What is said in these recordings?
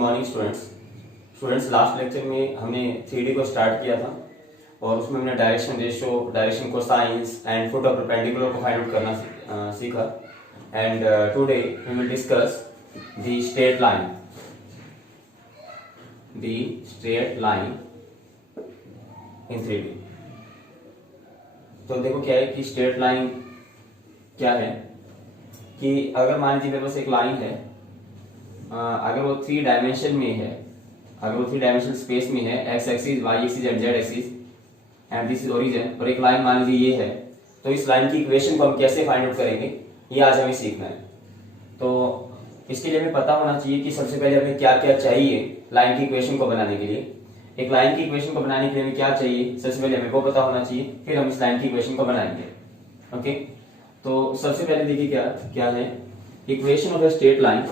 Morning students last lecture में हमने 3D को स्टार्ट किया था और उसमें हमने direction ratio, direction cosines and foot of perpendicular को फाइंड आउट करना सीखा। And today we will discuss the straight line in 3D। तो देखो क्या है कि स्ट्रेट लाइन क्या है कि अगर मान लीजिए मेरे पास एक लाइन है, अगर वो 3 डायमेंशन में है, अगर वो 3 डायमेंशन स्पेस में है, X axis, Y axis and Z axis, and this is origin, और एक लाइन मान लीजिए ये है, तो इस लाइन की इक्वेशन को हम कैसे फाइंड आउट करेंगे ये आज हमें सीखना है। तो इसके लिए हमें पता होना चाहिए कि सबसे पहले हमें क्या क्या चाहिए लाइन की इक्वेशन को बनाने के लिए। एक लाइन की इक्वेशन को बनाने के लिए हमें क्या चाहिए, सबसे पहले हमें वो पता होना चाहिए, फिर हम इस लाइन की इक्वेशन को बनाएंगे। ओके, तो सबसे पहले देखिए क्या क्या है equation of a straight line.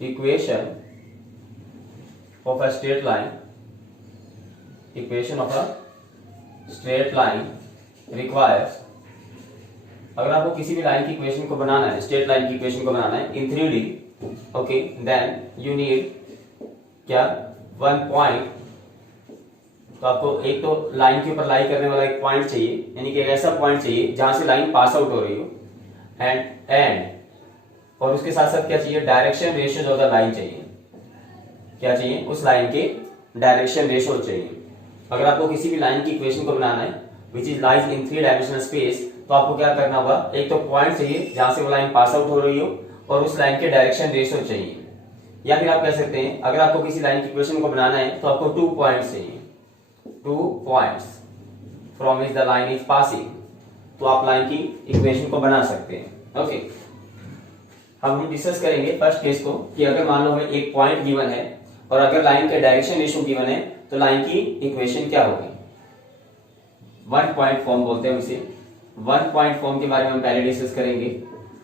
Equation of a straight line, equation of a straight line requires, अगर आपको किसी भी लाइन की इक्वेशन को बनाना है, स्ट्रेट लाइन की इक्वेशन को बनाना है in 3D, okay, then you need क्या, वन पॉइंट। तो आपको एक तो लाइन के ऊपर लाई करने वाला एक पॉइंट चाहिए, यानी कि एक ऐसा पॉइंट चाहिए जहां से लाइन पास आउट हो रही हो, एंड और उसके साथ साथ क्या चाहिए, direction ratio of the line चाहिए। क्या चाहिए, उस लाइन के डायरेक्शन रेशियो चाहिए। अगर आपको किसी भी लाइन की इक्वेशन को बनाना है which is lies in 3 dimensional space, तो आपको क्या करना होगा, एक तो पॉइंट चाहिए जहां से वो लाइन पास आउट हो रही हो, और उस लाइन के डायरेक्शन रेशियो चाहिए। या फिर आप कह सकते हैं अगर आपको किसी लाइन की इक्वेशन को बनाना है तो आपको 2 पॉइंट्स चाहिए, 2 points from which the line is passing, तो आप लाइन की इक्वेशन को बना सकते हैं। ओके, हम डिस्कस करेंगे फर्स्ट केस को कि अगर मान लो हमें एक पॉइंट गिवन है और अगर लाइन के डायरेक्शन रेशियो गिवन है तो लाइन की इक्वेशन क्या होगी। वन पॉइंट फॉर्म बोलते हैं इसे। वन पॉइंट फॉर्म के बारे में हम पहले डिस्कस करेंगे।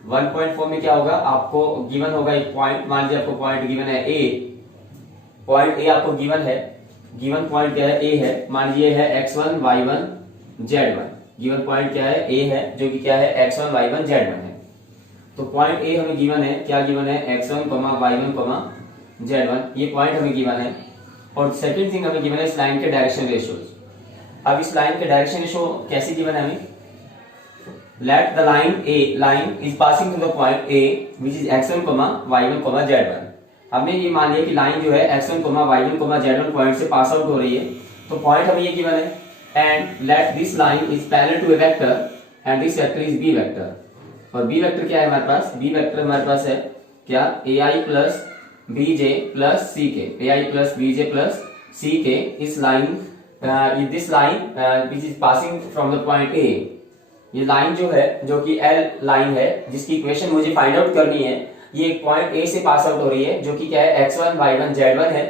वन पॉइंट फॉर्म में क्या होगा, आपको गिवन होगा एक पॉइंट, मान लीजिए आपको पॉइंट गिवन है ए, पॉइंट ए आपको गिवन है, गिवन पॉइंट क्या है, ए है, मान लीजिए है x1 y1 z1, given point क्या है, ए है, जो कि क्या है x1 y1 z1 है। तो पॉइंट ए हमें गिवन है, क्या गिवन है, x1 y1 z1, ये पॉइंट हमें गिवन है। और सेकंड थिंग हमें गिवन है इस लाइन के डायरेक्शन रेशियोज। अब इस लाइन के डायरेक्शन रेशियो कैसे गिवन है हमें, late the line is passing through the point A which is x1 y1 z1। हमने ये मान लिया कि लाइन जो है x1 y1 z1 पॉइंट से पास आउट हो रही है, तो पॉइंट हमें ये गिवन है, and let this line is parallel to A vector and this vector is B vector. और बी वेक्टर क्या है हमारे पास, बी वेक्टर हमारे पास है क्या, ai plus bj plus ck, ai plus bj plus ck, इस line this line which is passing from the point a। ये line जो है, जो कि l लाइन है, जिसकी इक्वेशन मुझे फाइंड आउट करनी है, ये एक पॉइंट a से पास आउट हो रही है, जो कि क्या है x1 y1 z1 है,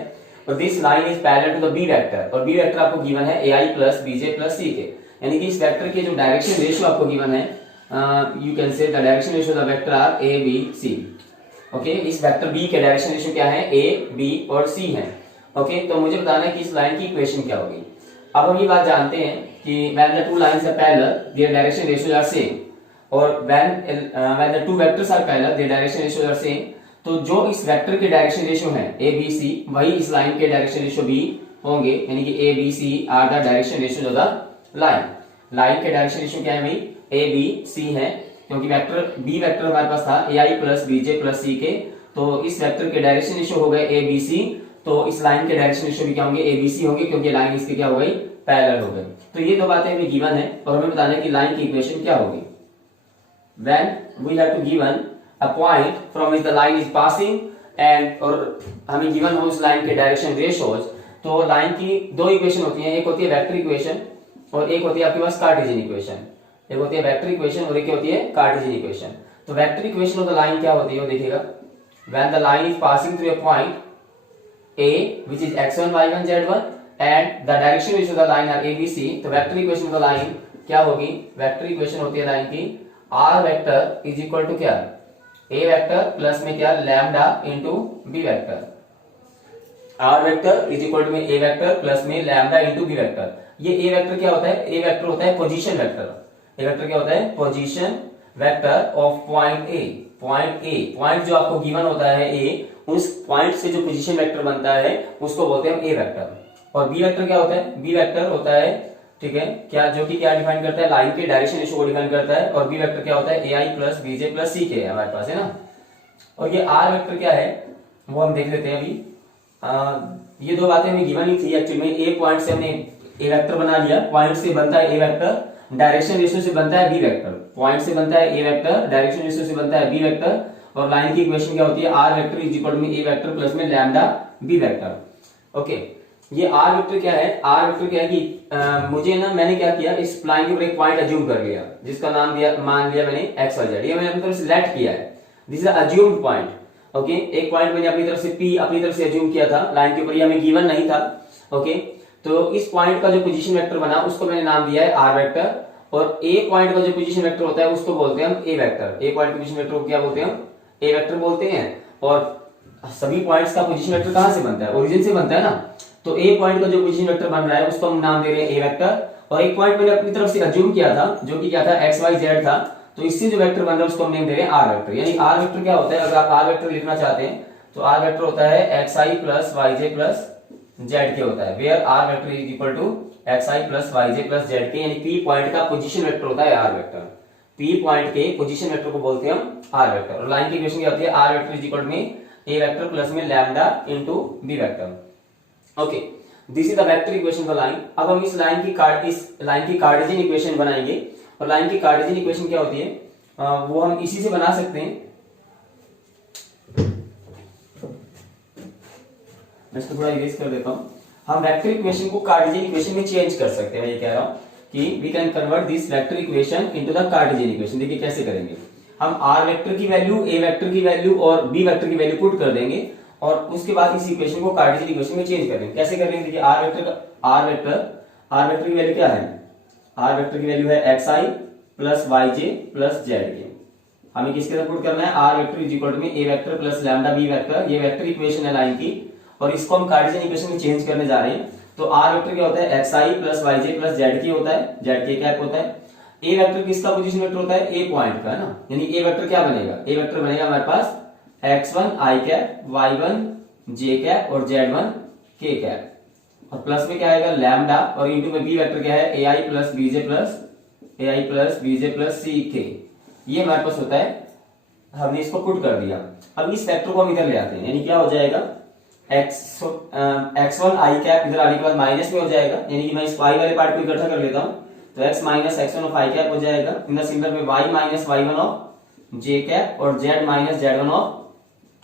और this line is parallel to the b vector, और b वेक्टर आपको गिवन है ai plus bj plus ck, यानी कि इस वेक्टर के जो डायरेक्शन रेशियो आपको गिवन है, you can say the direction ratio of the vector are a b c। Okay, इस वेक्टर b के डायरेक्शन रेशियो क्या है, a b और c है। ओके, तो मुझे बताना है कि इस लाइन की इक्वेशन क्या होगी। अब हम ये बात जानते हैं कि when the two lines are parallel their direction ratios are same, और when the two vectors are parallel their direction ratios are same, तो जो इस वेक्टर के डायरेक्शन रेशियो है a b c, वही इस लाइन के डायरेक्शन रेशियो भी होंगे, यानी कि a b c are the direction ratios of the line. Line के डायरेक्शन रेशियो क्या है भाई, a b c है, क्योंकि वेक्टर बी वेक्टर हमारे पास था ai plus bj plus ck, तो इस वेक्टर के डायरेक्शन रेशियो हो गए a b c, तो इस लाइन के डायरेक्शन रेशियो भी क्या होंगे, a b c होंगे, क्योंकि लाइन इसकी क्या हो गई, पैरेलल हो गई। तो ये दो बातें हमें गिवन है, और हमें बताना है कि लाइन की इक्वेशन क्या होगी। When we have to given a point from which the line is passing, and और हमें गिवन हो उस लाइन के डायरेक्शन रेशियोज, तो लाइन की दो इक्वेशन होती है, एक होती है वेक्टर इक्वेशन और एक होती है आपके पास कार्टेशियन इक्वेशन। एक होती है वेक्टर इक्वेशन और एक होती है कार्टेशियन इक्वेशन। तो vector equation of the line क्या होती है, देखिएगा, when the line is passing through a point a which is x1 y1 z1 and the direction ratio of the line are a b c, तो vector equation of the line क्या होगी, vector equation होती है line की r vector is equal to क्या, a vector plus में क्या, lambda into b vector. r vector is equal to में a वेक्टर प्लस में लैम्डा इनटू b वेक्टर। ये a वेक्टर क्या होता है, a वेक्टर होता है पोजीशन वेक्टर। a वेक्टर क्या होता है, position vector of point a। Point जो आपको गिवन होता है a, उस पॉइंट से जो पोजीशन वेक्टर बनता है उसको बोलते हैं हम ए वेक्टर। और बी वेक्टर क्या होता है? बी वेक्टर होता है, ठीक है, क्या, जो कि क्या डिफाइन करता है? लाइन के डायरेक्शन रेशियो को डिफाइन करता है। और बी वेक्टर क्या होता है? ए आई प्लस बीजे प्लस सी के हमारे पास है ना। और ये आर वेक्टर क्या है वो हम देख लेते हैं अभी। ये दो बातें हमें गिवन ही थी एक्चुअली में। ए पॉइंट से हमने ए वेक्टर बना लिया, पॉइंट से बनता है ए वेक्टर, डायरेक्शन रेशियो से बनता है बी वेक्टर। पॉइंट से बनता है ए वेक्टर, डायरेक्शन रेशियो से बनता है बी वेक्टर। और लाइन की इक्वेशन क्या होती है? Are vector is equal to A vector plus में लैम्डा बी वेक्टर। ओके, ये आर वेक्टर क्या है? आर वेक्टर क्या है कि मुझे ना, मैंने क्या किया, इस लाइन के ऊपर एक पॉइंट अज्यूम कर लिया जिसका नाम दिया, मान लिया मैंने एक्स वाई जेड। ये मैंने अपनी तरफ से लेट किया है, this is assumed point. Okay, एक पॉइंट मैंने अपनी तरफ से पी अपनी तरफ से अज्यूम किया था लाइन के ऊपर, ये हमें गिवन नहीं था। ओके, तो इस पॉइंट का जो पोजीशन वेक्टर बना उसको मैंने नाम दिया है आर वेक्टर। और ए पॉइंट का जो पोजीशन वेक्टर होता है उसको बोलते हैं हम ए वेक्टर। ए पॉइंट के पोजीशन वेक्टर को क्या बोलते हैं? हम ए वेक्टर बोलते हैं। और सभी पॉइंट्स का पोजीशन वेक्टर कहां से बनता है? ओरिजिन से बनता है ना। तो ए पॉइंट का जो पोजीशन वेक्टर बन रहा है उसको हम नाम दे रहे हैं ए वेक्टर। और एक पॉइंट मैंने अपनी तरफ से अज्यूम किया था जो कि क्या था? एक्स वाई जेड था। तो इससे जो वेक्टर बन रहा है उसको हम नेम दे रहे हैं आर वेक्टर। यानी आर वेक्टर क्या होता है? अगर आप आर वेक्टर लिखना चाहते हैं तो आर वेक्टर होता है एक्स आई प्लस वाई जे प्लस जेड के होता है, where r vector is equal to x I plus Y J plus Z k. यानी पी पॉइंट का पोजीशन वेक्टर होता है आर वेक्टर। पी पॉइंट के पोजीशन वेक्टर को बोलते हैं हम आर वेक्टर। और लाइन की इक्वेशन क्या होती है? Are vector is equal to में ए वेक्टर प्लस में lambda into b vector. Okay, this is the vector equation for line. अब हम इस लाइन की कार्टेशियन इक्वेशन बनाएंगे। और लाइन की कार्टेशियन इक्वेशन क्या होती है वो हम इसी से बना सकते हैं। मैं इसको थोड़ा इरेज कर देता हूं। हम वेक्टर इक्वेशन को कार्टेशियन इक्वेशन में चेंज कर सकते हैं। मैं ये कह रहा हूं कि we can convert this vector equation into the Cartesian equation. देखिए कैसे करेंगे। हम आर वेक्टर की वैल्यू, ए वेक्टर की वैल्यू और बी वेक्टर की वैल्यू पुट कर देंगे और उसके बाद इस इक्वेशन को कार्टेशियन इक्वेशन में चेंज कर देंगे। कैसे करेंगे? देखिए आर वेक्टर की वैल्यू क्या है? आर वेक्टर की वैल्यू है एक्स आई प्लस वाई जे प्लस जेड के। हमें किसके साथ पुट करना है? Are vector is equal to में ए vector plus lambda B vector. ये वेक्टर इक्वेशन है लाइन की और इसको हम कार्टेशियन इक्वेशन में चेंज करने जा रहे हैं। तो आर वेक्टर क्या होता है? एक्स आई प्लस वाई जे प्लस जेड के होता है, जेड के कैप होता है। ए वेक्टर किसका पोजीशन वेक्टर होता है? ए पॉइंट का, है ना। यानी ए वेक्टर क्या बनेगा? ए वेक्टर बनेगा हमारे पास x1 आई कैप, y1 जे कैप और z1 के कैप। और प्लस में क्या आएगा? लैम्डा। और इंटू में बी वेक्टर क्या है? ai प्लस बीजे प्लस सी के। ये हमारे पास होता है, हमने इसको पुट कर दिया। अब इस वेक्टर को हम इधर ले आते हैं, यानी क्या हो जाएगा? x1 आई कैप इधर आने के बाद माइनस में हो जाएगा, यानी कि मैं इस y वाले पार्ट को इकट्ठा कर लेता हूं। तो x minus x1 of I cap हो जाएगा इन द सिंबल में y minus y1 of J cap और z माइनस z1 ऑफ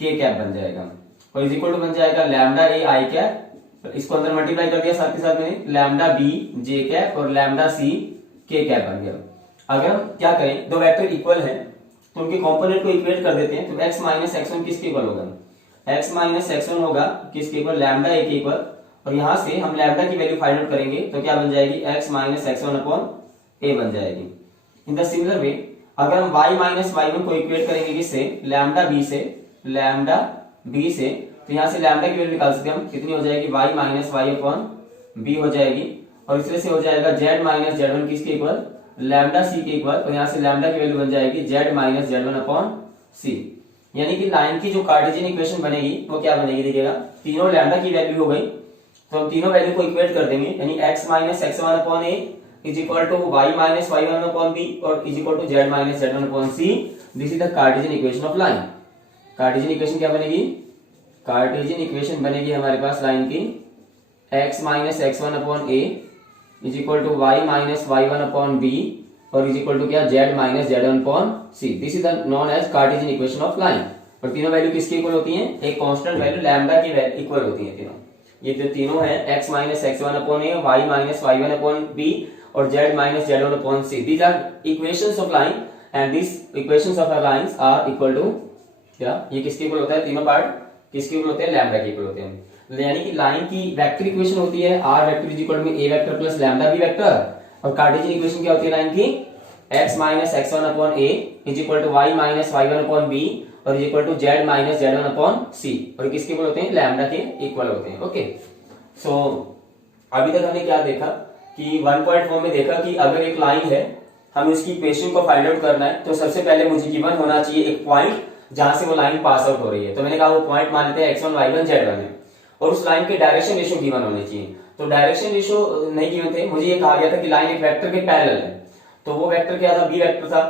के कैप बन जाएगा। और इज इक्वल टू बन जाएगा लैम्डा ए आई कैप, इसको अंदर मल्टीप्लाई कर दिया साथ के साथ में लैम्डा बी जे कैप और लैम्डा सी के कैप बन गया। अगर हम क्या करें, दो वेक्टर इक्वल हैं तो उनके कंपोनेंट को इक्वेट कर देते हैं। तो x माइनस x1 किसके इक्वल होगा? x माइनस x1 होगा किसके इक्वल? लैम्डा ए के इक्वल। और यहां से हम लैम्डा की वैल्यू फाइंड आउट करेंगे तो क्या बन जाएगी? x माइनस x1 अपॉन ए बन जाएगी। इन द सिमिलर वे अगर हम y माइनस y1 को इक्वेट करेंगे किससे? लैम्डा बी से, तो यहां से लैम्डा की वैल्यू निकाल सकते हैं हम, कितनी हो जाएगी? y minus y upon b हो जाएगी। और इस तरह से हो जाएगा z माइनस z1 किसके इक्वल? लैम्डा सी के इक्वल। और यहां से लैम्डा की वैल्यू बन जाएगी z माइनस z1 अपॉन सी। यानी कि लाइन की जो कार्टेशियन इक्वेशन बनेगी वो क्या बनेगी? देखिएगा, तीनों लैम्डा की वैल्यू हो गई तो हम तीनों वैल्यू को इक्वेट कर देंगे, यानी x minus x1 upon A is equal to y minus y1 upon B और is equal to z minus z1 upon C. This is the Cartesian equation of line. Cartesian equation क्या बनेगी? Cartesian equation बनेगी हमारे पास line की x minus x1 upon A is equal to y minus y1 upon B और is equal to क्या? z minus z1 upon C. This is the known as Cartesian equation of line. और तीनों value किसके equal होती हैं? एक constant value lambda की equal होती है तीनों। ये जो तीनों है x minus x1 upon a, y minus y1 upon B और z minus z1 upon c. These are equations of line and this equations of lines are equal to क्या? ये किसके इक्वल होता है? तीनों पार्ट किसके इक्वल होते हैं? लैम्डा के इक्वल होते हैं। यानी कि लाइन की वेक्टर इक्वेशन होती है r vector is equal to A vector plus lambda B vector. और कार्टेशियन इक्वेशन क्या होती है लाइन की? x minus x1 upon A is equal to y minus y1 upon B और is equal to z minus z1 upon C. और किसके equal होते हैं? लैम्डा के इक्वल होते हैं। ओके, सो अभी तक हमने क्या देखा कि 1.4 में देखा कि अगर एक लाइन है हमें उसकी इक्वेशन को फाइंड आउट करना है तो सबसे पहले मुझे गिवन होना चाहिए एक पॉइंट जहां से वो लाइन पास आउट हो रही है। तो मैंने कहा वो पॉइंट मान लेते हैं x1 y1 z1 है, और उस लाइन के डायरेक्शन रेशियो गिवन होने चाहिए। तो डायरेक्शन रेशियो नहीं गिवन थे, मुझे ये कहा गया था कि लाइन एक वेक्टर के पैरेलल है, तो वो वेक्टर क्या था, बी वेक्टर था,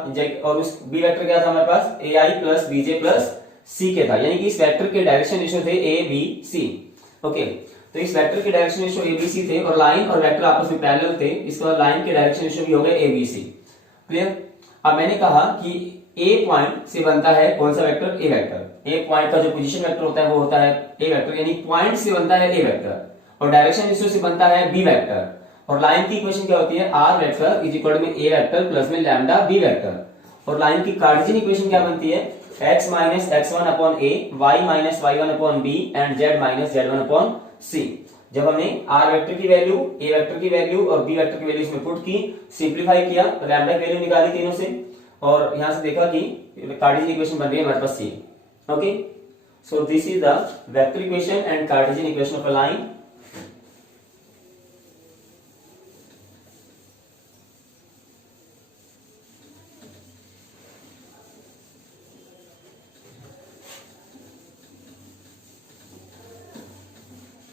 और उस बी वेक्टर क्या था हमारे पास, ए आई प्लस बीजे प्लस सी के था, यानी कि इस वेक्टर के डायरेक्शन रेशियो थे ए बी सी। ओके, तो इस वेक्टर के direction ratio a b c थे, और लाइन और वेक्टर आपस में पैरेलल थे, इसके बाद लाइन के डायरेक्शन रेशियो भी हो गए ए बी सी। क्लियर। अब मैंने कहा कि ए पॉइंट से बनता है कौन सा vector, a vector. A point का जो पोजीशन वेक्टर होता है वो होता है ए वेक्टर, यानी पॉइंट से बनता है ए वेक्टर, और डायरेक्शन रेशियो से बनता है बी वेक्टर। और लाइन की इक्वेशन क्या होती है, आर वेक्टर इज इक्वल में ए वेक्टर प्लस में लैम्डा बी वेक्टर। और लाइन की कार्टेशियन इक्वेशन क्या बनती है, x minus x1 upon a, y minus y1 upon b and z minus z1 upon c। जब हमने r वेक्टर की वैल्यू, a वेक्टर की वैल्यू और b वेक्टर की वैल्यू इसमें पुट की, सिंप्लीफाई किया, तो लैम्डा की वैल्यू निकाली तीनों से, और यहां से देखा कि कार्टेशियन इक्वेशन बन रही है हमारे पास c। Okay, so this is the vector equation and Cartesian equation of a line.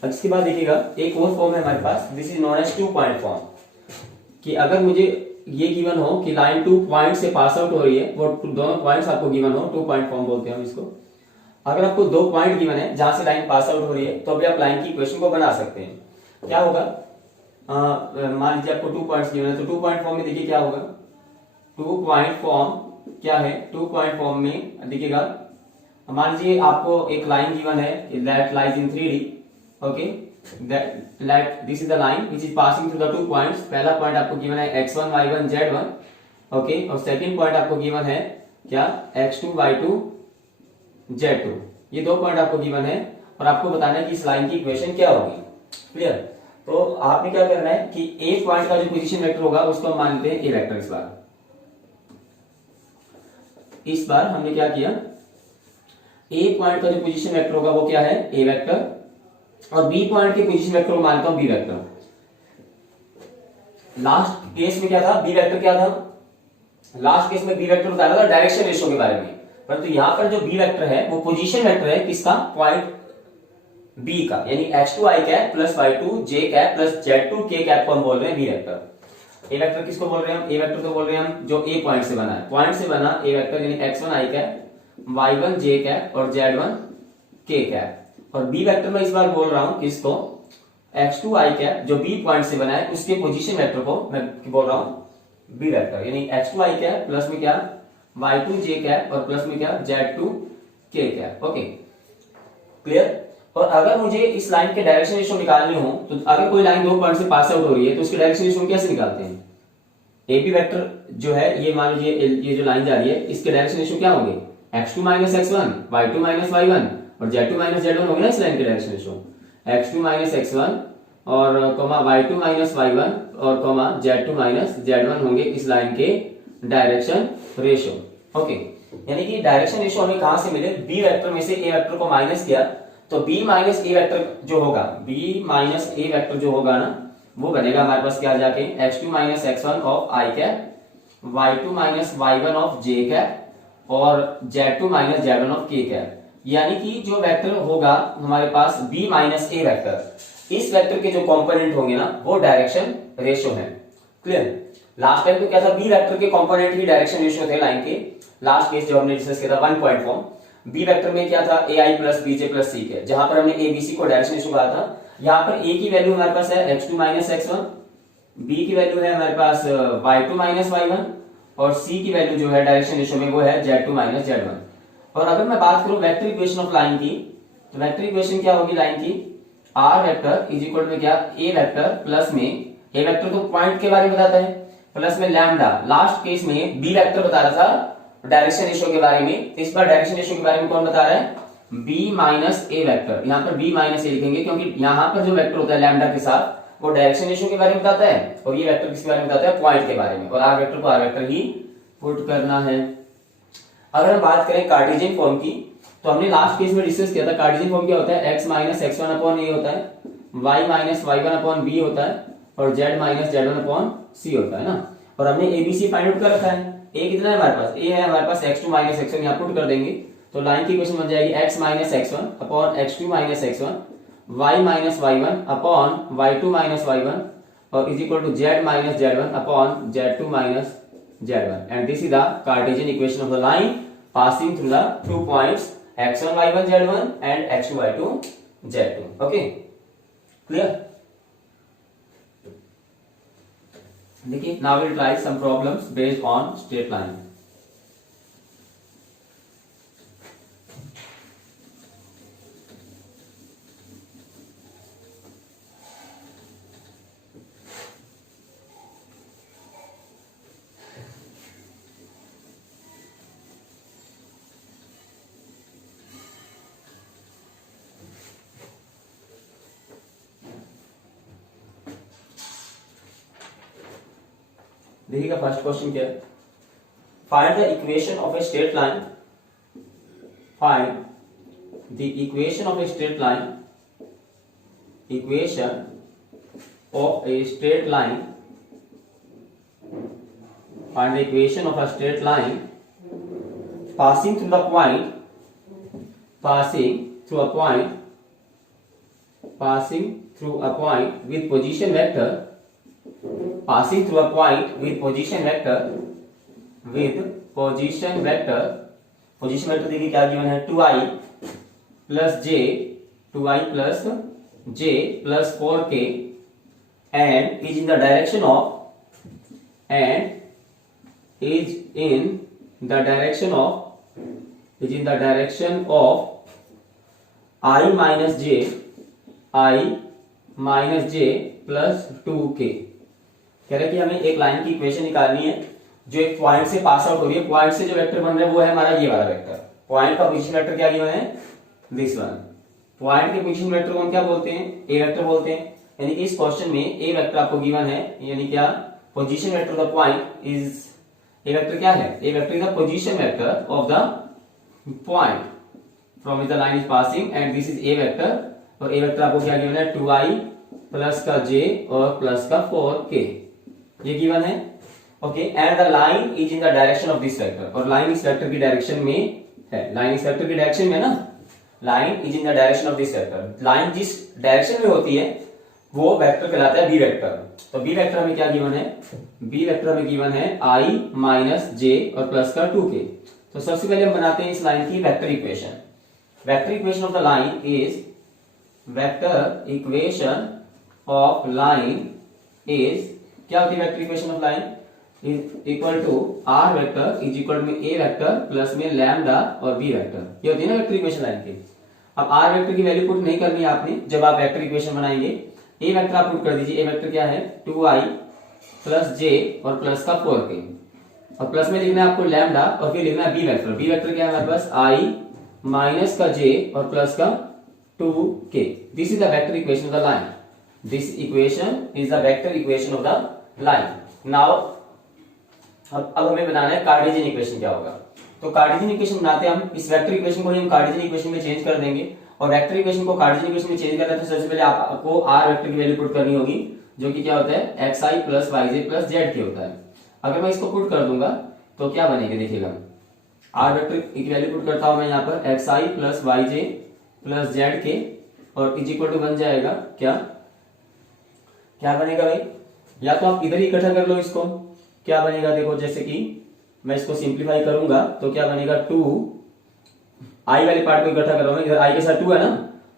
इसके बाद देखिएगा एक और फॉर्म है हमारे पास, this is known as two point form, कि अगर मुझे ये गिवन हो कि लाइन 2 पॉइंट से पास आउट हो रही है, वो दोनों पॉइंट्स आपको गिवन हो, 2 पॉइंट फॉर्म बोलते हैं हम इसको। अगर आपको 2 पॉइंट गिवन है जहां से लाइन पास आउट हो रही है, तो अभी आप लाइन की इक्वेशन को बना सकते हैं। क्या होगा, मान लीजिए आपको 2 पॉइंट्स गिवन है, तो 2 पॉइंट फॉर्म में देखिए क्या होगा, 2 पॉइंट फॉर्म क्या है, 2 पॉइंट फॉर्म में देखिएगा, मान लीजिए आपको एक लाइन गिवन है that lies in 3D। Okay, that this is the line which is passing through the 2 points। पहला पॉइंट आपको गिवन है x1 y1 z1। ओके, और सेकंड पॉइंट आपको गिवन है क्या, x2 y2 z2। ये 2 पॉइंट आपको गिवन है, और आपको बताना है कि इस लाइन की इक्वेशन क्या होगी। क्लियर। तो आपने क्या करना है कि ए पॉइंट का जो पोजीशन वेक्टर होगा उसको हम मान लेते हैं ए वेक्टर। इस बार हमने क्या किया, ए पॉइंट का जो पोजीशन वेक्टर होगा वो क्या है, ए वेक्टर, और बी पॉइंट के पोजीशन वेक्टर को मानता हूं बी वेक्टर। लास्ट केस में क्या था, बी वेक्टर क्या था, लास्ट केस में बी वेक्टर बता रहा था डायरेक्शन रेशियो के बारे में, परंतु यहां पर जो बी वेक्टर है वो पोजीशन वेक्टर है किसका, पॉइंट बी का, यानी x2 i cap plus y2 j cap plus z2 k cap को हम बोल रहे हैं बी वेक्टर। ए वेक्टर किसको बोल रहे हैं हम, ए वेक्टर तो बोल रहे हैं हम जो ए पॉइंट से बना है, पॉइंट से बना ए वेक्टर, यानी x1 i cap y1 j cap और z1 k कैप। और बी वेक्टर में इस बार बोल रहा हूं किसको, x2 i कैप जो बी पॉइंट से बना है उसके पोजीशन वेक्टर को मैं बोल रहा हूं बी वेक्टर, यानी x2 i कैप प्लस में क्या y2 j कैप और प्लस में क्या z2 k cap. Okay, clear. और अगर मुझे इस लाइन के डायरेक्शन रेशियो निकालने हो, तो अगर कोई लाइन 2 पॉइंट से पास आउट हो रही है तो उसके डायरेक्शन रेशियो कैसे निकालते हैं, ए बी वेक्टर जो है, ये मान लीजिए ये जो लाइन जा रही है इसके डायरेक्शन रेशियो क्या होंगे, x2 minus x1 y2 minus y1 और z2 माइनस z1 होंगे ना इस लाइन के direction ratio, x2 minus x1 और कॉमा y2 माइनस y1 और कॉमा z2 माइनस z1 होंगे इस लाइन के डायरेक्शन रेशियो। ओके, यानी कि डायरेक्शन रेशियो हमें कहां से मिले, बी वेक्टर में से ए वेक्टर को माइनस किया, तो b माइनस ए वेक्टर जो होगा, b माइनस ए वेक्टर जो होगा ना, वो बनेगा हमारे पास क्या जाके x2 minus x1 of i cap, y2 minus y1 of j cap और z2 minus z1 of k cap. यानी कि जो वेक्टर होगा हमारे पास b माइनस ए वेक्टर, इस वेक्टर के जो कंपोनेंट होंगे ना वो डायरेक्शन रेशियो है। क्लियर। लास्ट टाइम तो क्या था, बी वेक्टर के कंपोनेंट ही डायरेक्शन रेशियो थे लाइन के, लास्ट केस जो हमने डिस्कस किया था 1 पॉइंट फॉर्म। बी वेक्टर में क्या था, ए आई प्लस बीजे प्लस सी के, जहां पर हमने ए बी सी को डायरेक्शन रेशियो कहा था। यहाँ पर ए की वैल्यू हमारे पास है x2 माइनस x1, बी की वैल्यू है हमारे पास y2 माइनस y1 और सी की वैल्यू जो है डायरेक्शन रेशियो में वो है z2 माइनस z1। और अगर मैं बात करूं वेक्टर इक्वेशन ऑफ लाइन की, तो वेक्टर इक्वेशन क्या होगी लाइन की, आर वेक्टर इज इक्वल में क्या, ए वेक्टर प्लस में, ए वेक्टर तो पॉइंट के बारे में बताता है, प्लस में लैम्डा, लास्ट केस में बी वेक्टर बता रहा था डायरेक्शन रेशियो के बारे में, इस बार डायरेक्शन रेशियो के बारे में कौन बता रहा है, b माइनस ए वेक्टर। यहाँ पर b माइनस ए लिखेंगे क्योंकि यहाँ पर जो वेक्टर होता है लैम्डा के साथ वो डायरेक्शन रेशियो के बारे में बताता है, और ये वेक्टर किसके बारे में बताता है, पॉइंट के बारे में, और आर वेक्टर को आर वेक्टर ही पुट करना है। अगर हम बात करें कार्टेशियन फॉर्म की, तो हमने लास्ट केस में डिस्कस किया था कार्टेशियन फॉर्म क्या होता है, x माइनस x1 अपॉन ए होता है, y minus y1 upon B होता है और z माइनस z1 अपॉन सी होता है ना। और हमने एबीसी फाइंड आउट कर रखा है, ए कितना है हमारे पास, ए है हमारे पास x2 माइनस x1, यहाँ पुट कर देंगे तो लाइन की इक्वेशन बन जाएगी x minus x1 upon x2 minus x1, y minus y1 upon y2 minus y1 और is equal to z minus z1 upon z2 minus z1, and this is the Cartesian equation of the line passing through the 2 points x1 y1 z1 and x2 y2 z2. Okay, clear? देखिए, now will try some problems based on straight line. देखिएगा first question क्या है. Find the equation of a straight line. Find the equation of a straight line. Equation of a straight line. Find the equation of a straight line passing through the point. Passing through a point. Passing through a point with position vector. Passing through a point with position vector. With position vector. Position vector देखिए क्या given है, 2i plus j, 2i plus j plus 4k, and is in the direction of, and is in the direction of, is in the direction of I minus j, I minus j plus 2k. कह रहे कि हमें एक line की equation निकालनी है जो एक पॉइंट से पास आउट हो रही है. पॉइंट से जो वेक्टर बन रहा है वो है हमारा ये वाला वेक्टर. पॉइंट का पोजीशन वेक्टर क्या गिवन है, दिस वन. पॉइंट के पोजीशन वेक्टर को हम क्या बोलते हैं, ए वेक्टर बोलते हैं. यानी कि इस क्वेश्चन में ए वेक्टर आपको गिवन है, यानी क्या, position vector of the point is, A vector क्या है, A vector is the position vector of the point from which the line is passing, and this is A vector. और A vector आपको क्या given है, 2i plus का j और plus का 4k, ये गिवन है. Okay, and the line is in the direction of this vector. और लाइन इस वेक्टर की डायरेक्शन में है. लाइन इस वेक्टर की डायरेक्शन में ना, line is in the direction of this vector. Line जिस डायरेक्शन में होती है वो वेक्टर कहलाता है बी वेक्टर. तो बी वेक्टर हमें क्या गिवन है, बी वेक्टर हमें गिवन है i माइनस j और प्लस का 2k. तो सबसे पहले हम बनाते हैं इस लाइन की vector equation. Vector equation of the line is, vector equation of line is, क्या होती है vector equation of line, is equal to r vector is equal to A vector plus में लैम्डा और बी वेक्टर. ये होती है ना vector equation line की. अब आर वेक्टर की वैल्यू पुट नहीं करनी है आपने जब आप वेक्टर इक्वेशन बनाएंगे. ए वेक्टर आप पुट कर दीजिए. ए वेक्टर क्या है, 2i प्लस j और प्लस का 4k, और प्लस में लिखना है आपको लैम्डा और फिर लिखना है बी वेक्टर. बी वेक्टर क्या है हमारे पास, i माइनस का j और प्लस का 2k. This is the vector equation of the line. This equation is the vector equation of the line. Now, अब हमें बनाना है कार्टेशियन इक्वेशन क्या होगा. तो कार्टेशियन इक्वेशन बनाते हैं हम. इस वेक्टर इक्वेशन को हम कार्टेशियन इक्वेशन में चेंज कर देंगे, और वेक्टर इक्वेशन को कार्टेशियन इक्वेशन में चेंज करना है तो सबसे पहले आपको आर वेक्टर की वैल्यू पुट करनी होगी, जो कि क्या होता है, xi plus yj plus z होता है. अगर मैं इसको पुट कर दूंगा तो क्या बनेगा, देखिएगा. आर वेक्टर की वैल्यू पुट करता हूं मैं यहाँ पर, xi plus yj plus z और इज इक्वल टू बन जाएगा क्या, क्या बनेगा भाई, या तो आप इधर ही इकट्ठा कर लो इसको. क्या बनेगा देखो, जैसे कि मैं इसको सिंप्लीफाई करूंगा तो क्या बनेगा, 2 i वाले पार्ट को इकट्ठा कर रहा हूं. इधर i के साथ 2 है ना,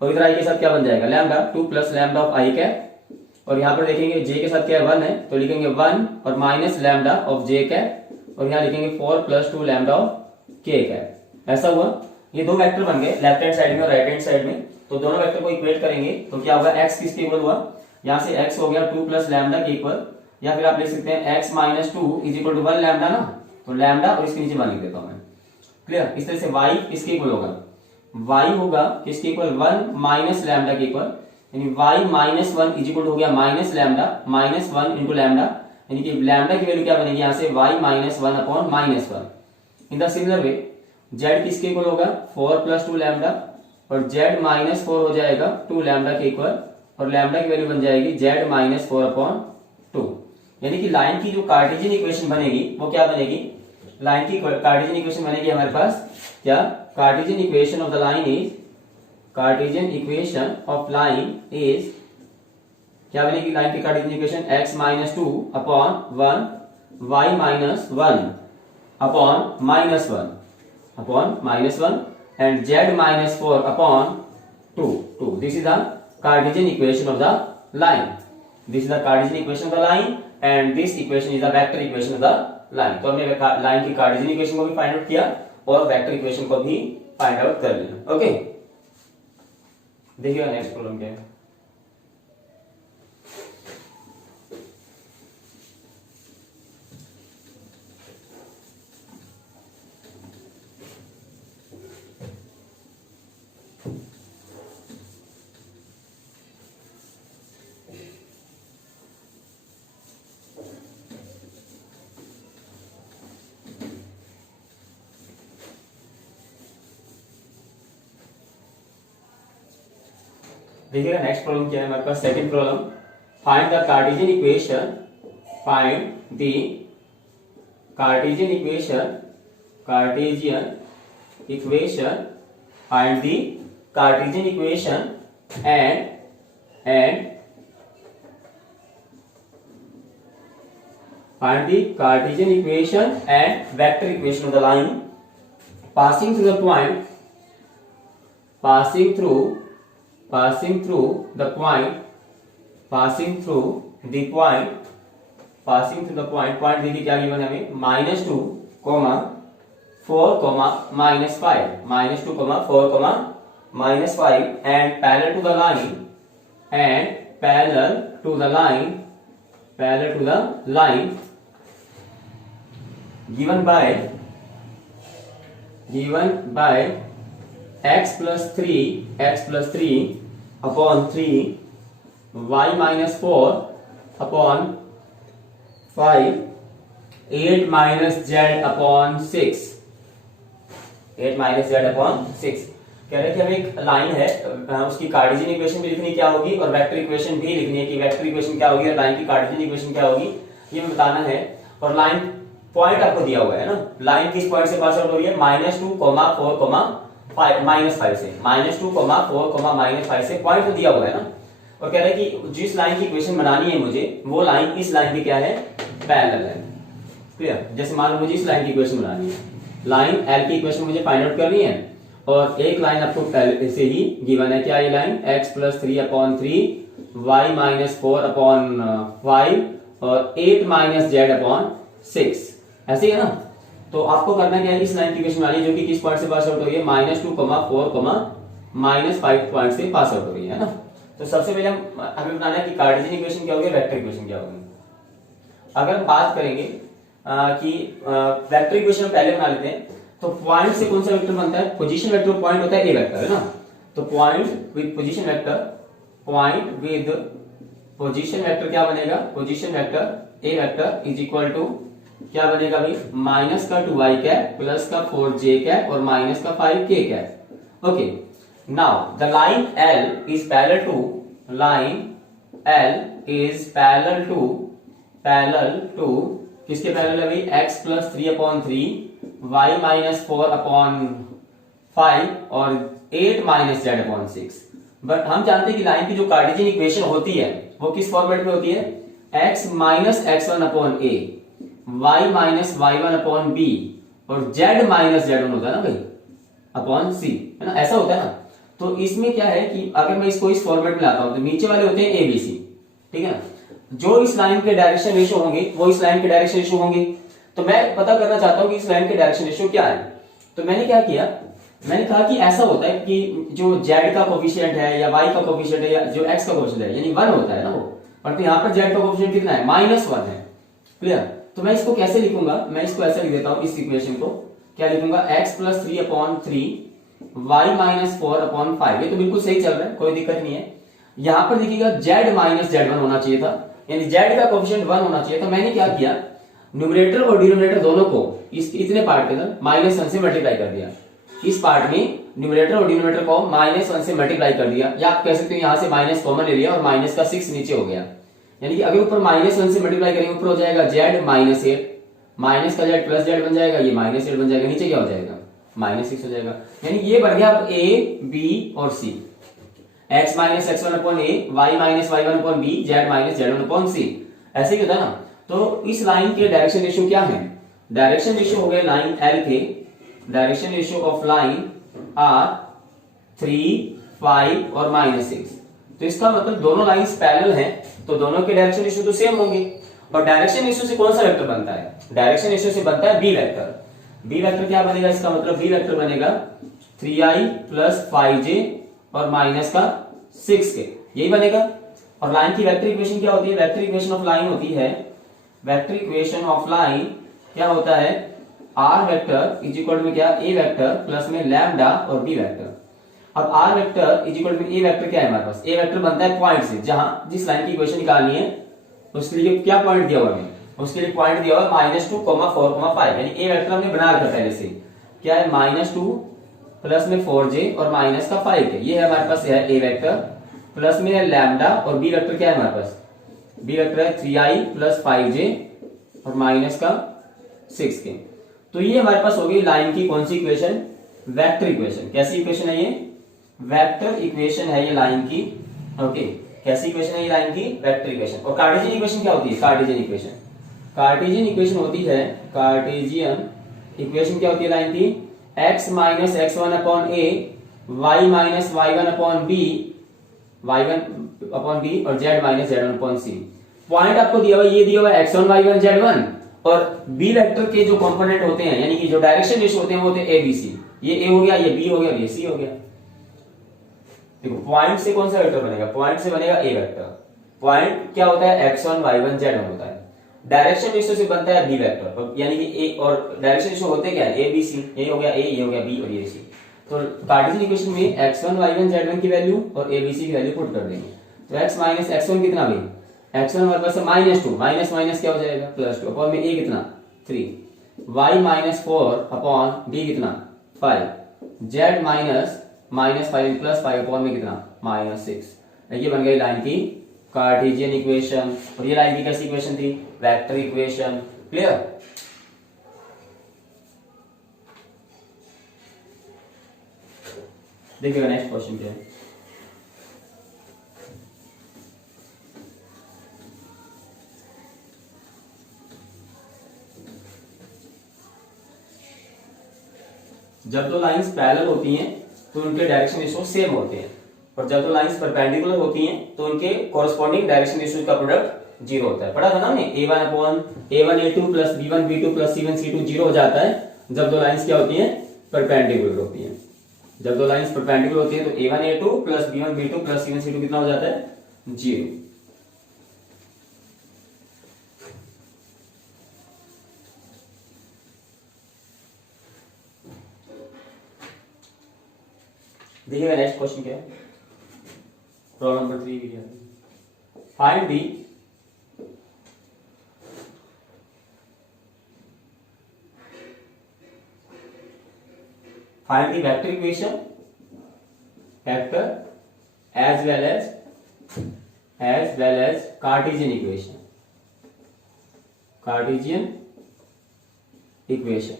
और इधर i के साथ क्या बन जाएगा, lambda. 2 plus lambda of i cap, और यहाँ पर देखेंगे j के साथ क्या है, 1 है, तो लिखेंगे 1 और minus lambda of j cap, और यहाँ लिखेंगे 4 plus 2 lambda of k cap. ऐसा हुआ. ये दो वेक्टर बन गए लेफ्ट हैंड साइड में और राइट हैंड साइड में. तो दोनों वेक्टर को इक्वेट करेंगे तो क्या होगा, x किसके इक्वल हुआ, यहां से x हो गया 2 प्लस लैम्डा के इक्वल, या फिर आप लिख सकते हैं x minus 2 is equal to 1 lambda ना, तो लैम्डा और इसके नीचे 1 लिख देता हूं मैं. क्लियर. इस तरह से y किसके इक्वल होगा, y होगा किसके इक्वल, 1 माइनस लैम्डा के इक्वल, यानी y माइनस 1 इज इक्वल हो गया minus lambda, minus 1 into lambda, यानी कि लैम्डा की वैल्यू क्या बनेगी यहाँ से, y minus 1 upon minus 1. In the similar way z किसके इक्वल होगा, 4 प्लस 2 लैम्डा, और z माइनस 4 हो जाएगा 2 लैम्डा के इक्वल, और लैम्डा की वैल्यू बन जाएगी z माइनस 4 अपॉन 2. यानी कि लाइन की जो कार्टेशियन इक्वेशन बनेगी वो क्या बनेगी, लाइन की कार्टेशियन इक्वेशन बनेगी हमारे पास क्या, Cartesian equation of the line is, Cartesian equation of line is, क्या बनेगी लाइन की Cartesian equation, x minus 2 upon 1 y minus 1 upon minus 1 upon minus 1 and z minus 4 upon 2. This is the Cartesian equation of the line. This is the Cartesian equation of the line and this equation is the vector equation of the line. तो हमने line की Cartesian equation को भी find out किया और vector equation को भी find out कर लिया. ओके, देखिएगा नेक्स्ट प्रॉब्लम क्या है. देखिएगा नेक्स्ट प्रॉब्लम क्या है हमारे पास. Second problem, find the Cartesian equation, find the Cartesian equation, Cartesian equation, find the Cartesian equation and find the Cartesian equation and vector equation of the line passing through the point, passing through the point, point देखिए क्या given है हमें, -2, 4, -5, -2, 4, -5 and parallel to the line given by x plus 3 upon 3 y minus 4 upon 5 8 minus z upon 6. कह रहे कि हमें एक line है, उसकी कार्टेशियन इक्वेशन भी लिखनी क्या होगी और वेक्टर इक्वेशन भी लिखनी है कि वेक्टर इक्वेशन क्या होगी और लाइन की कार्टेशियन इक्वेशन क्या होगी, ये बताना है. और लाइन पॉइंट आपको दिया हुआ है ना, लाइन किस पॉइंट से पास आउट हो रही है, -2, 4, 5 -5 से, -2, 4, -5 से पॉइंट तो दिया हुआ है ना. और कह रहे हैं कि जिस लाइन की इक्वेशन बनानी है मुझे, वो लाइन इस लाइन की क्या है, पैरेलल है. क्लियर. जैसे मान लो मुझे इस लाइन की इक्वेशन बनानी है, लाइन एल की इक्वेशन मुझे फाइंड आउट करनी है और एक लाइन आपको पहले से ही गिवन है, क्या ये line, x plus 3 upon 3 y minus 4 upon 5 और 8 minus z upon 6. ऐसे ही है ना. तो आपको करना क्या है, इस लाइन की इक्वेशन बनानी है जो कि किस पॉइंट से पास आउट हो रही है, -2, 4, -5 पॉइंट से पास आउट हो रही है ना. तो सबसे पहले हमें बताना है कि कार्टेशियन इक्वेशन क्या होगी, वेक्टर इक्वेशन क्या होगी. अगर हम बात करेंगे कि वेक्टर इक्वेशन पहले बना लेते हैं, तो पॉइंट से कौन सा वेक्टर बनता है, पोजीशन वेक्टर. पॉइंट होता है ए वेक्टर, है ना. तो पॉइंट विद पोजीशन वेक्टर क्या बनेगा, position vector a vector is equal to क्या बनेगा भाई, -2y कैप प्लस का 4j कैप और -5k cap. Okay, now the line L is parallel to किसके पैरेलल है भाई, x plus 3 upon 3 y minus 4 upon 5 और 8 minus z upon 6. बट हम जानते हैं कि लाइन की जो कार्टेशियन इक्वेशन होती है वो किस फॉर्मेट में होती है, x minus x1 upon a, y minus y1 upon b और z minus z1 होता है ना भाई अपॉन c, है ना. ऐसा होता है ना. तो इसमें क्या है कि अगर मैं इसको इस फॉर्मेट में लाता हूं तो नीचे वाले होते हैं ए बी सी, ठीक है ना. जो इस लाइन के डायरेक्शन रेशियो होंगे वो इस लाइन के डायरेक्शन रेशियो होंगे. तो मैं पता करना चाहता हूं कि इस लाइन के डायरेक्शन रेशियो क्या है. तो मैंने क्या किया, मैंने कहा कि ऐसा होता है कि जो z का कोफिशिएंट है या y का कोफिशिएंट है या जो x का कोफिशिएंट है यानी 1 होता है ना वो, और यहाँ पर z का कोफिशिएंट कितना है, -1 है. क्लियर. तो मैं इसको कैसे लिखूंगा, मैं इसको ऐसे लिख देता हूं, इस इक्वेशन को क्या लिखूंगा, x plus 3 upon 3 y minus 4 upon 5. ये तो बिल्कुल सही चल रहा है, कोई दिक्कत नहीं है. यहां पर देखिएगा z minus z1 होना चाहिए था, यानी z का कोफिशिएंट 1 होना चाहिए था. मैंने क्या किया, न्यूमरेटर और डिनोमिनेटर दोनों को इतने पार्ट के अंदर -1 से मल्टीप्लाई कर दिया. इस पार्ट में न्यूमरेटर और डिनोमिनेटर को -1 से मल्टीप्लाई कर दिया, या आप कह सकते हो यहां से माइनस कॉमन ले लिया और माइनस का 6 नीचे हो गया. यानी कि अगर ऊपर -1 से मल्टीप्लाई करेंगे ऊपर हो जाएगा z -8, माइनस का z प्लस z बन जाएगा, ये -8 बन जाएगा, नीचे क्या हो जाएगा -6 हो जाएगा। यानी ये बन गया अब ए बी और C, x minus x one upon A, y minus y one upon B, z minus z one upon C, ऐसे ही होता है ना। तो इस लाइन के डायरेक्शन रेशियो क्या है? डायरेक्शन रेशियो हो गए लाइन एल के, direction ratio of line are 3, 5 और -6। तो इसका मतलब दोनों लाइंस पैरेलल हैं, तो दोनों के डायरेक्शन रेशियो तो सेम होंगे। और डायरेक्शन रेशियो से कौन सा वेक्टर बनता है? डायरेक्शन रेशियो से बनता है बी वेक्टर। बी वेक्टर क्या बनेगा? इसका मतलब बी वेक्टर बनेगा 3i प्लस 5j और माइनस का 6k, यही बनेगा। और लाइन की वेक्टर इक्वेशन क्या होती है? वेक्टर इक्वेशन ऑफ लाइन होती है, वेक्टर इक्वेशन ऑफ लाइन क्या होता है? Are vector is equal to क्या? ए वेक्टर प्लस में लैम्डा और बी वेक्टर। अब r vector is equal to A vector क्या है हमारे पास? ए वेक्टर बनता है पॉइंट से, जहां जिस लाइन की इक्वेशन निकालनी है उसके लिए क्या पॉइंट दिया हुआ है? उसके लिए पॉइंट दिया हुआ है -2, 4, 5। यानी ए वेक्टर हमने बना रखा पहले से, क्या है? -2 प्लस में 4j और माइनस का 5k, ये है हमारे पास है ए वेक्टर, प्लस में है लैम्डा। और बी वेक्टर क्या है हमारे पास? बी वेक्टर है 3i प्लस 5j और माइनस का 6k। तो ये हमारे पास होगी लाइन की कौन सी इक्वेशन? Vector equation. कैसी इक्वेशन है ये? वेक्टर इक्वेशन है ये लाइन की। ओके, कैसी इक्वेशन है ये लाइन की? Vector equation. और कार्टेशियन इक्वेशन क्या होती है? कार्टेशियन इक्वेशन, कार्टेशियन इक्वेशन होती है, कार्टेशियन इक्वेशन क्या होती है लाइन की? x minus x one upon A, y minus y one upon B, y one upon B और z minus z one upon C. Point आपको दिया हुआ, ये दिया हुआ x1 y1 z1, और बी वेक्टर के जो कंपोनेंट होते हैं यानी कि जो डायरेक्शन रेशियो होते हैं वो होते हैं ए बी सी। ये ए हो गया, ये बी हो गया, ये सी हो गया। देखो पॉइंट से कौन सा वेक्टर बनेगा? पॉइंट से बनेगा ए वेक्टर। पॉइंट क्या होता है? x1 y1 z1 होता है। डायरेक्शन रेशियो से बनता है बी वेक्टर, यानी कि ए, और डायरेक्शन रेशियो होते क्या है? A b c. ये हो गया ए, ये हो गया बी और ये सी। तो कार्टेशियन इक्वेशन में x1 y1 z1 की वैल्यू और ए बी सी की वैल्यू पुट कर देंगे। तो x माइनस x1 कितना भी? x1 हमारे पास -2, माइनस माइनस क्या हो जाएगा? +2 अपॉन में a कितना? 3, y माइनस 4 अपॉन b कितना? 5, z माइनस -5 प्लस 5 अपॉन में कितना? -6। ये बन गई लाइन की कार्टेशियन इक्वेशन। और ये लाइन की कैसी इक्वेशन थी? Vector equation. क्लियर? देखिएगा नेक्स्ट क्वेश्चन क्या है। जब दो लाइंस पैरेलल होती हैं तो उनके डायरेक्शन रेशियो सेम होते हैं, और जब दो लाइंस परपेंडिकुलर होती हैं तो उनके कॉरस्पॉन्डिंग डायरेक्शन रेशियो का प्रोडक्ट 0 होता है। पढ़ा था ना हमने? a1 upon a1a2 plus b1 b2 plus c1 c2 0 हो जाता है जब दो लाइंस क्या होती हैं? परपेंडिकुलर होती हैं। जब दो लाइंस परपेंडिकुलर होती है तो a1a2 plus b1 b2 plus c1 c2 कितना हो जाता है? 0। देखिएगा नेक्स्ट क्वेश्चन क्या है। प्रॉब्लम नंबर 3 भी है। Find the vector equation, vector as well as Cartesian equation, Cartesian equation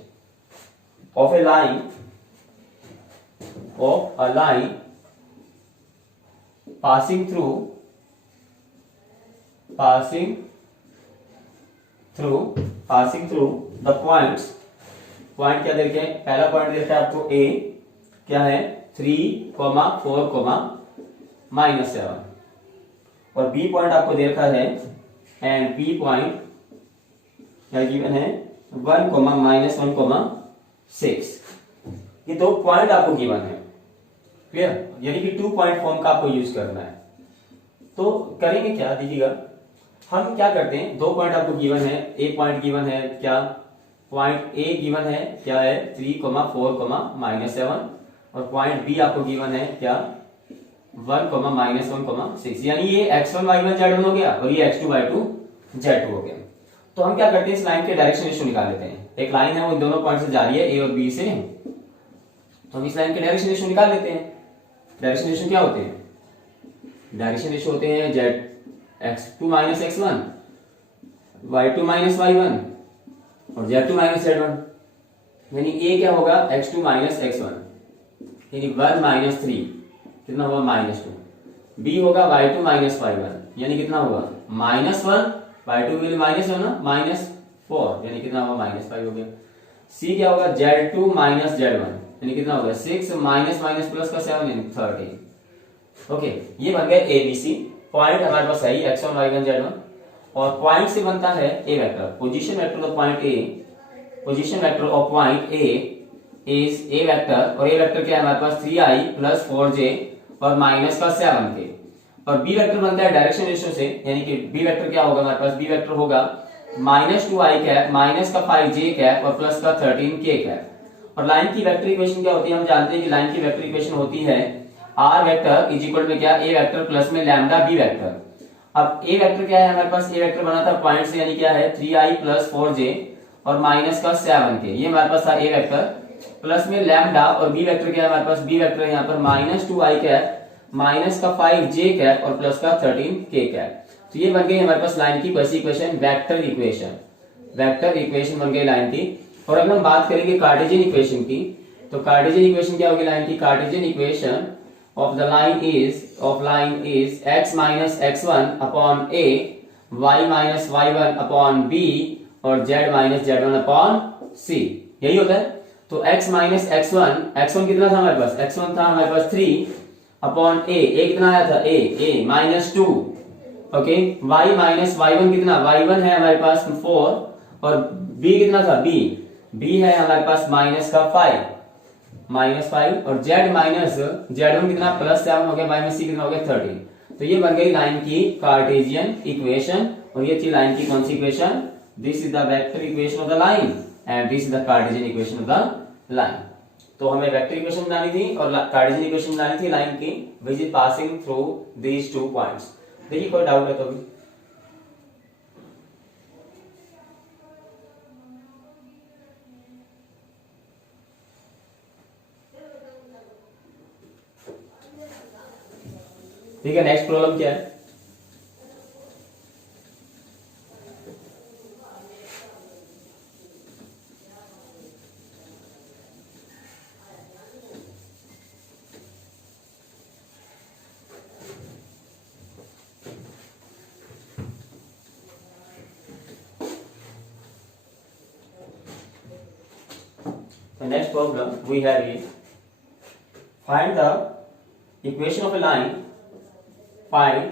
of a line passing through the points। Point क्या देखे? पहला पॉइंट देखा है आपको A, क्या है? 3, 4, -7, और B पॉइंट आपको दे रखा है, एंड B पॉइंट क्या गिवन है? 1, -1, 6। ये दो पॉइंट आपको गिवन है। क्लियर? यानी कि 2 पॉइंट फॉर्म का आपको यूज करना है। तो करेंगे क्या? दीजिएगा, हम क्या करते हैं, 2 पॉइंट आपको गिवन है। ए पॉइंट गिवन है क्या? पॉइंट ए गिवन है क्या है? 3, 4, -7, और पॉइंट बी आपको गिवन है क्या? 1, -1, 6। यानी ये x1 y1 z1 हो गया और ये x2 y2 z2 हो गया। तो हम क्या करते हैं, इस लाइन के डायरेक्शन रेशियो निकाल लेते हैं। एक लाइन है वो इन दोनों पॉइंट से जा रही है, ए और बी से, तो हम इस लाइन के डायरेक्शन रेशियो निकाल लेते हैं। डायरेक्शन रेशियो क्या होते हैं? डायरेक्शन रेशियो होते हैं z x2 - x1, y2 - y1 और z2 - z1। यानी ए क्या होगा x2 माइनस x1, यानी 1 माइनस 3 कितना होगा -2। बी होगा y2 माइनस y1 यानी कितना होगा -1, y2 के लिए माइनस है ना, -4 यानी कितना होगा -5 हो गया। सी क्या होगा z2 माइनस z1 यानी कितना होगा 6 माइनस माइनस प्लस का 7 यानी 13। ओके, ये बन गया ए बी सी। पॉइंट हमारे पास है x1 y1 z1 और पॉइंट से बनता है A vector, position vector of point A, position vector of point A is A vector, और ए वेक्टर क्या है हमारे पास 3i प्लस 4j और माइनस का 7k, और बी वेक्टर बनता है डायरेक्शन रेशियो से, यानी कि बी वेक्टर क्या होगा हमारे पास, बी वेक्टर होगा -2i कैप माइनस का 5j कैप और प्लस का 13k कैप। और लाइन की वेक्टर इक्वेशन क्या होती है, हम जानते हैं कि लाइन की वेक्टर इक्वेशन होती है आर वेक्टर इज इक्वल में क्या ए वेक्टर प्लस में लैम्डा बी वेक्टर। अब ए वेक्टर क्या है हमारे पास, ए वेक्टर बना था पॉइंट से, यानी क्या है 3i प्लस 4j और माइनस का 7k, ये हमारे पास था ए वेक्टर, प्लस में लैम्डा, और बी वेक्टर क्या है हमारे पास, बी वेक्टर यहाँ पर -2i कैप माइनस का 5j कैप और प्लस का 13k कैप। तो ये बन गई हमारे पास लाइन की कैसी equation, vector equation, vector equation बन गई लाइन की। और अगर हम बात करेंगे कार्टेशियन इक्वेशन की, तो कार्टेशियन इक्वेशन क्या होगी लाइन की, Cartesian equation of the line is x minus x1 upon a, y minus y1 upon b और z minus z1 upon c, यही होता है। तो x minus x1 कितना था हमारे पास, x1 था हमारे पास 3 upon a कितना आया था a -2, okay, y minus y1 कितना, y1 है हमारे पास 4 और b कितना था b है हमारे पास माइनस का 5 और z माइनस z1 कितना +7 हो गया, माइनस c कितना हो गया 13। तो ये बन गई लाइन की कार्टेशियन इक्वेशन, और ये थी लाइन की कौन सी equation, this is the vector equation of the line and this is the Cartesian equation of the line. तो हमें वेक्टर इक्वेशन बनानी थी और कार्टेशियन इक्वेशन बनानी थी लाइन की, which is passing through these 2 points. देखिए कोई डाउट है तो भी, ठीक है। नेक्स्ट प्रॉब्लम क्या है, the next problem we have is find the equation of a line, find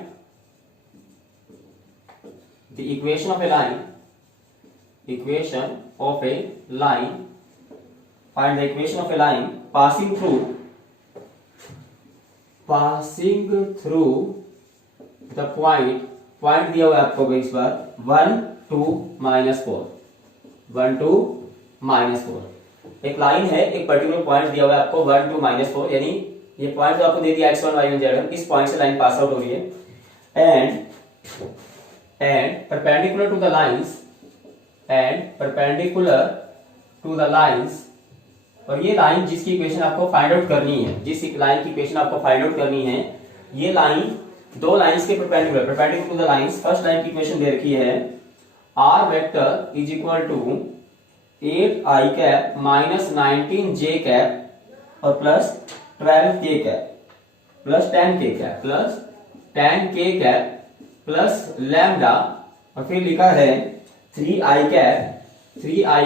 the equation of a line, find the equation of a line passing through the point दिया हुआ है आपको इस बार 1 2 -4, 1 2 -4, एक लाइन है, एक पर्टिकुलर पॉइंट दिया हुआ है आपको 1 2 -4, यानी ये पॉइंट जो आपको दे दिया x1 y1 z1, इस पॉइंट से लाइन पास आउट हो रही है and perpendicular to the lines, और ये लाइन जिसकी इक्वेशन आपको फाइंड आउट करनी है, जिस लाइन की इक्वेशन आपको फाइंड आउट करनी है, ये लाइन दो लाइंस के perpendicular to the lines. First line की इक्वेशन दे रखी है r vector is equal to 8i cap minus 19j cap और plus 12k cap plus 10k cap plus 10k cap plus lambda, और फिर लिखा है 3i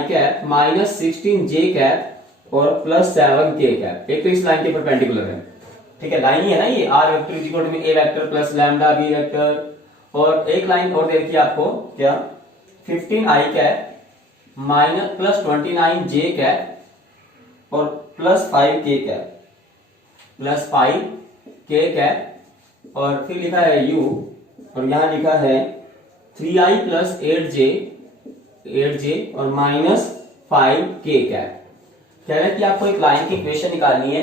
cap minus 16j cap और प्लस 7k कैप। एक तो इस लाइन के परपेंडिकुलर है, ठीक है, लाइन ही है ना ये, r vector is equal to a vector plus lambda b vector, और एक लाइन और दे रखी है आपको क्या 15i cap minus plus 29j cap और प्लस 5k कैप, और फिर लिखा है u, और यहां लिखा है 3i प्लस 8j और माइनस 5k कैप। कह रहे हैं कि आपको एक लाइन की इक्वेशन निकालनी है,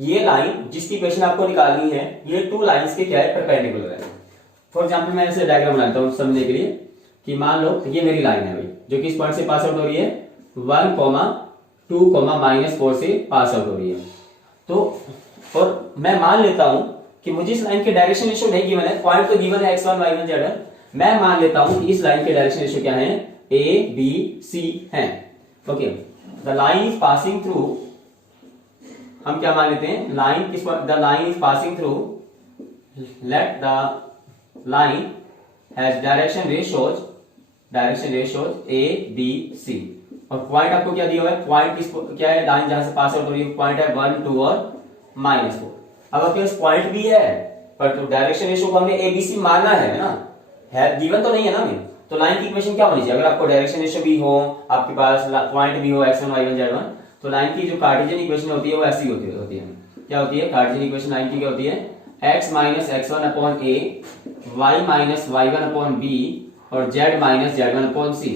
ये लाइन जिसकी इक्वेशन आपको निकालनी है ये 2 लाइंस के क्या है परपेंडिकुलर है। फॉर एग्जांपल मैं ऐसे डायग्राम बनाता हूं समझने के लिए, कि मान लो ये मेरी लाइन है भाई, जो कि इस पॉइंट से पास आउट हो रही है 1, 2, -4 से पास आउट हो रही है। तो और मैं मान लेता हूं कि मुझे इस लाइन के डायरेक्शन रेशियो नहीं गिवन है, पॉइंट तो गिवन है x1 y1 z1, मैं मान लेता हूं कि इस लाइन के डायरेक्शन रेशियो क्या है a b c है, okay. The line is passing through, हम क्या मान लेते हैं, लाइन किस, the line is passing through, let the line has direction ratios a b c, और पॉइंट आपको क्या दिया हुआ है, पॉइंट किस, क्या है, लाइन जहां से पास आउट हो रही है, पॉइंट है 1, 2 और -4। अब आपके पास पॉइंट भी है पर तो डायरेक्शन रेशियो को हमने एबीसी मानना है ना, है गिवन तो नहीं है ना हमें, तो लाइन की इक्वेशन क्या होनी चाहिए, अगर आपको डायरेक्शन रेशियो भी हो, आपके पास पॉइंट भी हो x1 y1 z1, तो लाइन की जो कार्टेशियन इक्वेशन होती है वो ऐसी होती है, क्या होती है, कार्टेशियन इक्वेशन लाइन की क्या होती है, x minus x1 upon a, y minus y1 upon b और z minus z1 upon c।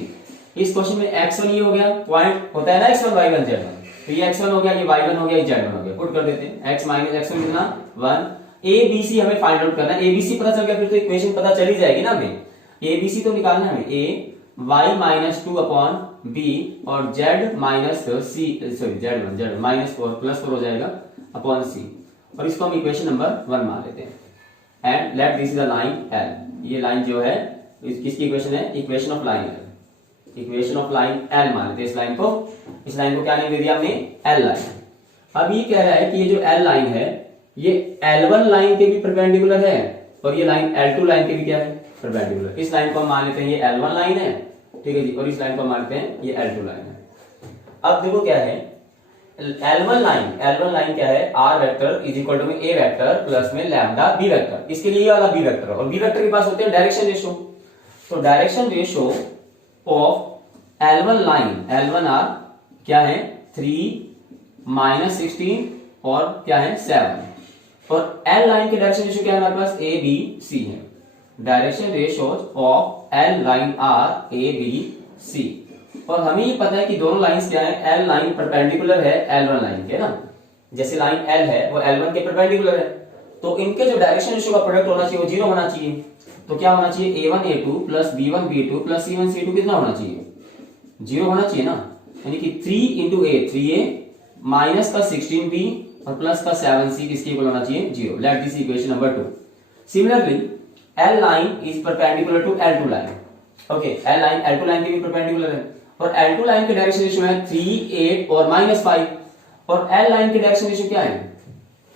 इस क्वेश्चन में x1 ये हो गया, पॉइंट होता है ना x1 y1 z1, तो ये x1 हो गया, ये y1 हो गया, ये z1 हो गया, पुट कर देते हैं, x माइनस x1 कितना 1, a b c हमें फाइंड आउट करना है, abc पता चल गया फिर तो इक्वेशन पता चल ही जाएगी ना हमें, abc तो निकालना है हमें, a y minus 2 upon b और z minus c, sorry z1 minus 4 plus 4 हो जाएगा अपॉन c, और इसको हम इक्वेशन नंबर 1 मान लेते हैं, and let this is the line l, ये लाइन जो है किसकी इक्वेशन है, इक्वेशन ऑफ लाइन है, इक्वेशन ऑफ लाइन L मान लेते हैं इस लाइन को क्या नेम दे दिया हमने, L लाइन। अब ये कह रहा है कि ये जो L लाइन है ये L1 लाइन के भी परपेंडिकुलर है और ये लाइन L2 लाइन के भी क्या है, परपेंडिकुलर। इस लाइन को हम मान लेते हैं ये L1 लाइन है, ठीक है जी, और इस लाइन को हम मानते हैं ये L2 लाइन है। अब देखो क्या है, L1 लाइन क्या है, R vector is equal to में A वेक्टर प्लस में लैम्डा B वेक्टर, इसके लिए ये वाला B वेक्टर, और B वेक्टर के पास होते हैं डायरेक्शन रेशियो, तो direction ratio of L1 line, L1 R क्या है 3 माइनस 16 और क्या है 7, और L लाइन के डायरेक्शन रेशियो क्या है हमारे पास, A B C है, direction ratio of L line R A B C, और हमें ये पता है कि दोनों लाइंस क्या है, L लाइन परपेंडिकुलर है L1 लाइन के ना, जैसे लाइन L है वो L1 के परपेंडिकुलर है, तो इनके जो डायरेक्शन रेशियो का प्रोडक्ट होना चाहिए वो 0 होना चाहिए, तो क्या होना चाहिए, A1 A2 plus B1 B2 plus C1 C2 कितना होना चाहिए, 0 होना चाहिए ना, यानी कि 3 इंटू A 3A माइनस का 16B और प्लस का 7C किसके इक्वल होना चाहिए, 0। Let this equation number 2। Similarly L line is perpendicular to L2 line, okay, L line L2 line के भी परपेंडिकुलर है, और L2 लाइन के डायरेक्शन रेशियो है 3 8 और -5, और L लाइन के डायरेक्शन रेशियो क्या है,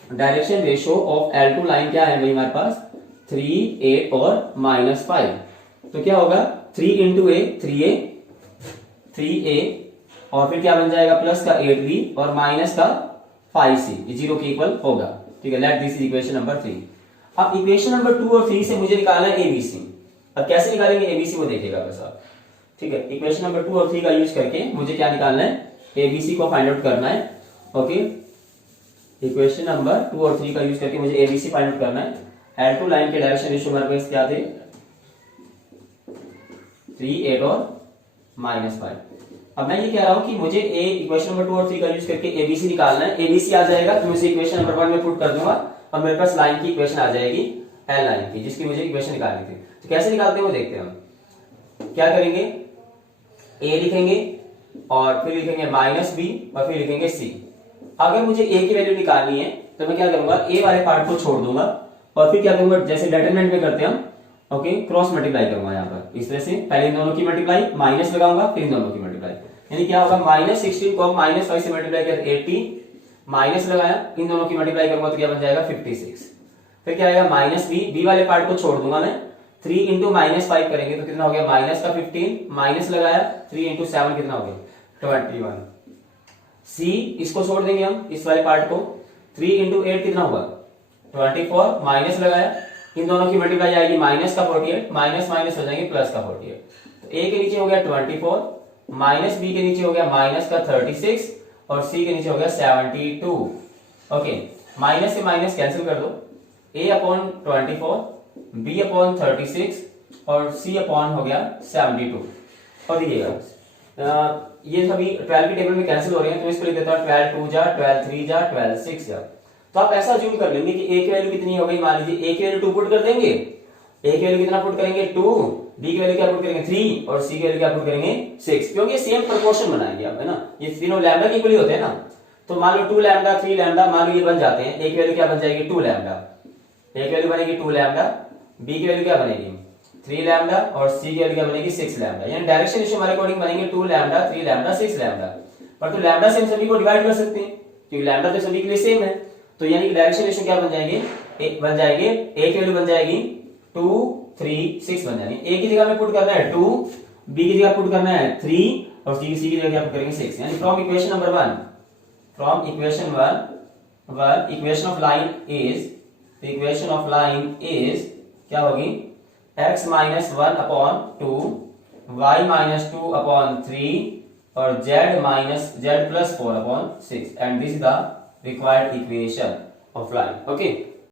direction ratio of L2 line क्या है भाई हमारे पास 3 8 और -5, तो क्या होगा 3 इंटू A 3A और फिर क्या बन जाएगा प्लस का 8B और माइनस का 5C, ये 0 के इक्वल होगा, ठीक है। Let this is equation number 3। अब इक्वेशन नंबर 2 और 3 से मुझे निकालना है ABC। अब कैसे निकालेंगे ABC वो देखिएगा बस आप, ठीक है। इक्वेशन नंबर 2 और 3 का यूज करके मुझे क्या निकालना है, ABC को फाइंड आउट करना है, ओके। इक्वेशन नंबर 2 और 3 का यूज करके मुझे ABC फाइंड आउट करना है। L2 लाइन के डायरेक्शन रेशियो हमारे पास क्या थे 3 8 और -5। अब मैं ये कह रहा हूं कि मुझे इक्वेशन नंबर 2 और 3 का यूज करके ABC निकालना है। ABC आ जाएगा तो मैं इसे इक्वेशन नंबर 1 में पुट कर दूंगा और मेरे पास लाइन की इक्वेशन आ जाएगी L लाइन की, जिसकी मुझे इक्वेशन निकालनी थी। तो कैसे निकालते हैं वो देखते हैं हम। क्या करेंगे, A लिखेंगे और फिर लिखेंगे -B और फिर लिखेंगे C। अगर मुझे A की वैल्यू निकालनी है तो मैं क्या करूंगा, A वाले पार्ट को छोड़ दूंगा और फिर क्या करूंगा, जैसे डिटरमिनेंट में करते हैं हम, ओके, क्रॉस मल्टीप्लाई करूंगा यहाँ पर इस तरह से, पहले इन दोनों की मल्टीप्लाई, माइनस लगाऊंगा फिर इन दोनों की मल्टीप्लाई, यानी क्या होगा -16 को -5 से मल्टीप्लाई कर 80, माइनस लगाया, इन दोनों की मल्टीप्लाई करूंगा तो क्या बन जाएगा 56। फिर क्या आएगा -B वाले पार्ट को छोड़ दूंगा मैं, 3 इंटू -5 करेंगे तो कितना हो गया माइनस का 15, माइनस लगाया 3 इंटू 7 कितना हो गया 21। C इसको छोड़ देंगे हम, इस वाले पार्ट को, 3 इंटू 8 कितना होगा 24, माइनस लगाया, इन दोनों की मल्टीप्लाई आएगी माइनस का 48, माइनस माइनस हो जाएंगे प्लस का 48, तो A के नीचे हो गया 24, माइनस B के नीचे हो गया माइनस का 36 और C के नीचे हो गया 72। ओके, माइनस से माइनस कैंसिल कर दो, A अपॉन 24, B अपॉन 36 और C अपॉन हो गया 72। और देखिएगा ये सभी 12 के टेबल में कैंसिल हो रहे हैं तो इसको लिख देता हूं 12 2 जा, 12 3 जा, 12 6 जा। तो आप ऐसा अज्यूम कर लेंगे कि A की वैल्यू कितनी हो गई, मान लीजिए A की वैल्यू 2 पुट कर देंगे, A की वैल्यू कितना पुट करेंगे 2, B की वैल्यू क्या पुट करेंगे 3 और C की वैल्यू क्या पुट करेंगे 6, क्योंकि ये सेम प्रोपोर्शन बनाएंगे आप, है ना, ये तीनों लैम्डा के इक्वली होते हैं ना। तो मान लो 2 लैम्डा 3 लैम्डा मान लो ये बन जाते हैं, A की वैल्यू क्या बन जाएगी 2 लैम्डा, A की वैल्यू बनेगी 2 लैम्डा, B की वैल्यू क्या बनेगी 3 लैम्डा और C की वैल्यू क्या बनेगी 6 लैम्डा, यानी डायरेक्शन रेशियो हमारे अकॉर्डिंग बनेंगे 2 लैम्डा 3 लैम्डा 6 लैम्डा। पर तो लैम्डा से हम सभी को डिवाइड कर सकते हैं क्योंकि लैम्डा तो सभी के लिए सेम है। तो यानी कि डायरेक्शन रेशियो क्या बन जाएगी, बन जाएगी ए की वैल्यू बन जाएगी 2 3 6 बन जाएगी। ए की जगह में पुट करना है 2, बी की जगह पुट करना है 3 और सी की जगह पुट करेंगे 6। यानी from equation number 1, from equation 1 equation of line is, equation of line is क्या होगी, x minus 1 upon 2, y minus 2 upon 3 और z plus 4 upon 6 and this is the required equation of line. Okay.